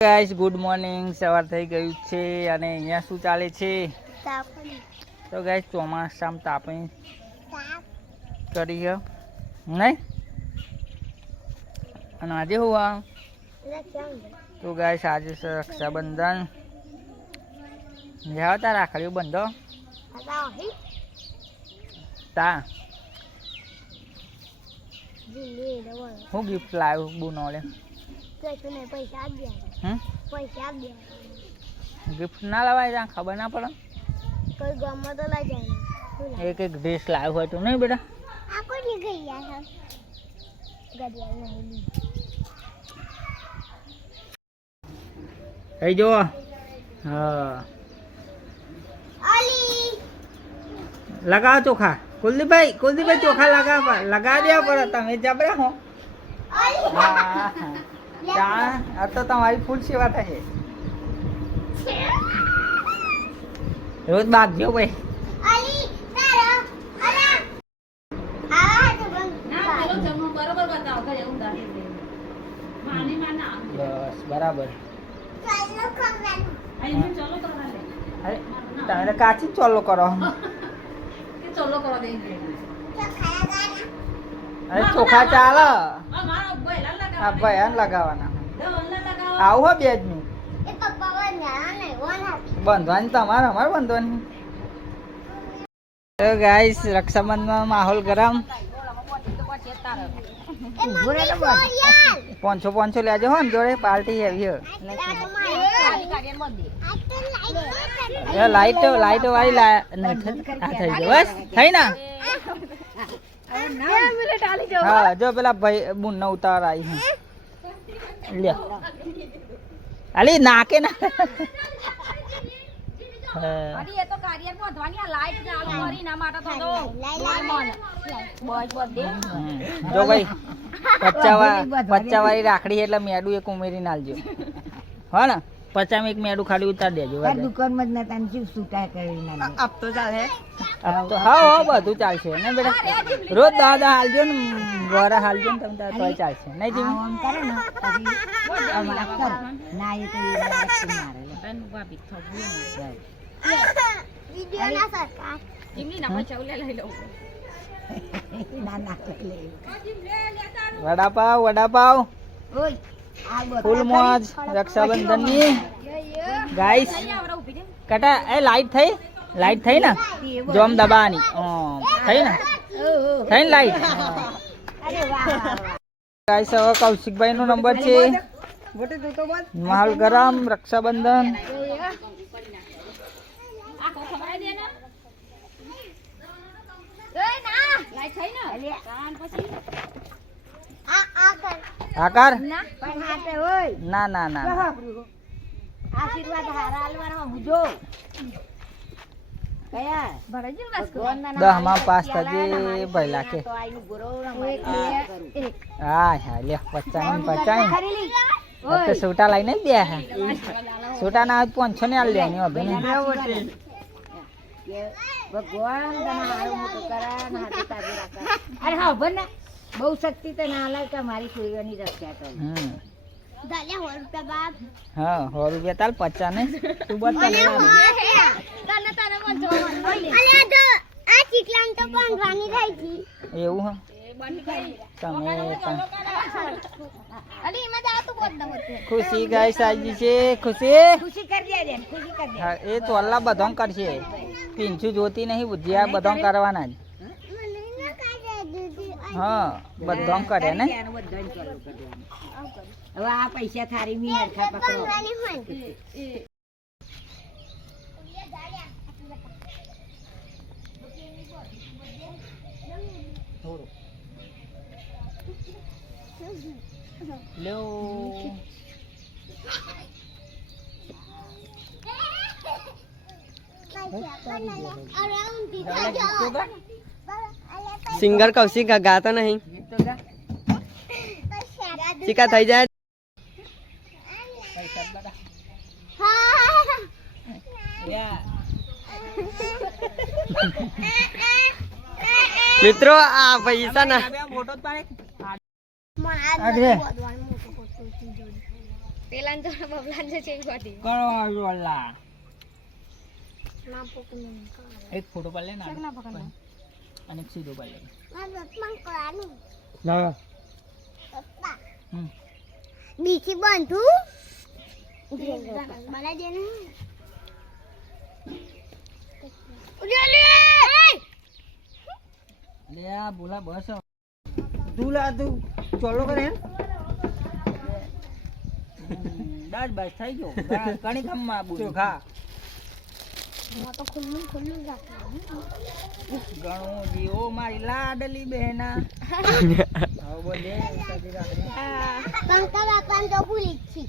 Guys good morning સવાર થઈ ગયું છે અને અહીંયા શું ચાલે છે? તો ગાઈસ ચોમાસામાં તાપણી કરી છે નહીં? અને આજે હું આ? તો ગાઈસ આજે છે રક્ષાબંધન. જાઓ તા રાખડીઓ બંધો તા. હું ગિફ્ટ લાવ્યો બુનો લે પૈસા આપી હમ? પૈસા આપી ગિફ્ટ ના લવાય ત્યાં ખબર ના પડે. કોઈ ગમો તો લઈ જાય એક એક ડ્રેસ લાવ્યો હોય તો નહીં બેટા? આ કોની ગઈ યાર ગડિયા નહીં થઈ જો હા. અલી! લગાવો ચોખા. કુલદીપભાઈ કુલદીપભાઈ ચોખા લગાવ લગા દેવા પડે. તમે જબરા હો. અલી! ત્યાં આ તો તમારી ફૂલ સેવા થશે રોજ બાગજો ભાઈ. અલી તારો અલા. આવા તો બસ બરાબર. અરે તમે કાચી જ ચોલ્લો કરો. અરે ચોખા ચાલે. આ ભાઈ આને લગાવવાના. આવું હો બે બંધવાની તમારે અમારે બંધવાની. ગાઈસ રક્ષાબંધન માહોલ ગરમ. પાંચસો પાંચસો લેજો હો ને જોડે પાર્ટી હેવી હે એ લાઈટ લાઈટ વાળી લા થઈ ગયો. બસ થઈ ને? હા જો પેલા ભાઈ બુન નો ઉતાર આવી હે. લ્યો. અલી નાકે ના. જો ભાઈ પચ્ચા પચ્ચા વાળી રાખડી એટલે મેડું એક ઉમેરી નાલજો હા ને. પચામ એક મેડું ખાલી ઉતાર દેજો દુકાનમાં જ નતા શું છૂટા કરી નાખે આપ તો હા હા બધું ચાલશે. ને બેટા રોજ દાદા હાલજો ને વરા હાલજો ને તમે તો ચાલશે. નહીં જીમી? આમ કરે ને પછી કર. ના એ તો એ મારે લે. વિડિયો ના સરકાર ના ના લે. વડાપાવ વડાપાવ. ઓય. ફૂલ મોજ રક્ષાબંધનની ગાઈસ કટા, એ લાઈટ થઈ? લાઈટ થઈ ને? જોમ દબાની. થઈ ને? થઈ ને લાઈટ. ગાઈસ હવે કૌશિકભાઈ નો નંબર છે. માલ ગરમ રક્ષાબંધન. આ આ કર આકાર? ના. ના ના. આશીર્વાદ હારા આલવાના હુજો કયા? ભગવાનના નામ દહમાં પાસ થજે ભાઈ ગુરવણા હા હા લે. પચાસ પચાસ તો સૂટા લઈને જ દે હા સૂટા ના પાંચસો ને આલ દેવાની વાંધો નહીં ભગવાન તને હારું કરા ને હાથે તાજુ રાખે. અરે હા ભર ને. બહુ શક્તિ તો ના લાગે કે મારી કોઈની રક્ષા કરે. હમ. દાલ્યા સો રૂપિયા બાપ. હા રૂપિયા તાલ પચાસ ને તું બતા તને આ તો આ તો બાંધવાની થઈ ગઈ એવું હા? તું ખુશી ગાય સાજી છે. ખુશી? ખુશી કરી દે ખુશી કરી દે. હા એ ચોલ્લા બધો કરશે. પીંછું જોતી નહીં ભુજિયા બધો કરવાના જ. હા બધો કરે ને. હવે આ પૈસા થારી મી હરખા પકડો. લ્યો અરે ઊંધી થઈ જાઓ. અલે સિંગર કૌશિક ગાતો નહીં ચીકા થઈ જાય મિત્રો આ પૈસા ના. પેલા તો બબલા છે કરો વાલા ના પકડું એક ફોટો પાડ લે ને ના પકડના? અને એક સીધો પાડ ના બીજી બંધુ? બના દે ને? લે આ બોલા બસ તું લા તું ચોલો કરે એમ? બસ થઈ ગયો. ઘણા- ખમમાં બોલું ખા ઘણું જીવો મારી લાડલી બહેના. કંકા બાપાને તો ભૂલી જ છી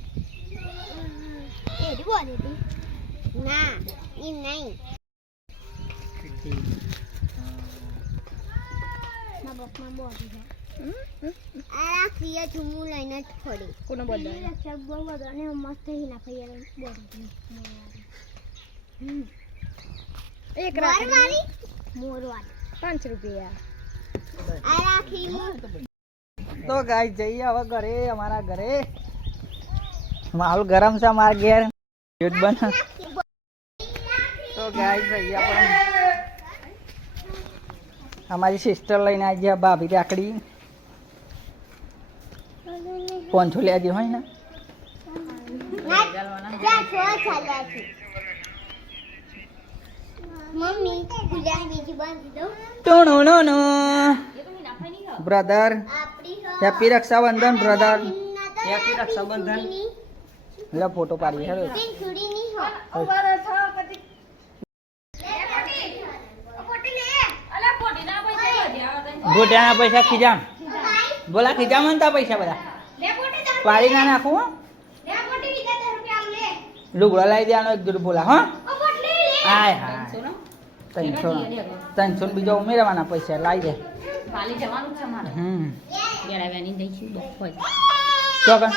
એ બોલી હતી ના એમ નહીં આ ફિયા ચુમુ લઈને જ ફરી. કોનો બદલ બહુ બધો અને મસ્ત હી ના બોલી એક રાખી મોર વાળી. પાંચ રૂપિયા. આ રાખી તો ગાય જઈએ હવે ઘરે અમારા ઘરે. માહોલ ગરમ છે અમારા ઘેર. યુદ્ધ બન. તો ગાય જઈએ પણ અમારી સિસ્ટર લઈને આવી ગયા ભાભી રાખડી. લે આજે હોય ને? મમ્મી પૂજા બીજી બાંધી દો ટુણુ નુનુ brother happy Rakshabandhan brother. Happy Rakshabandhan લે ફોટો પાડી હેલો. ગોટિયાના પૈસા ખીજામ બોલા ખીજામ ને તા પૈસા બધા. પાડી ના નાખું હો. લુગડો લાવી દેવાનો એક દૂર બોલા હો. હા ત્રણસો ત્રણસો બીજો ઉમેરવાના પૈસા લાવી દે. કાલે જવાનું છે હમ. ચોકન.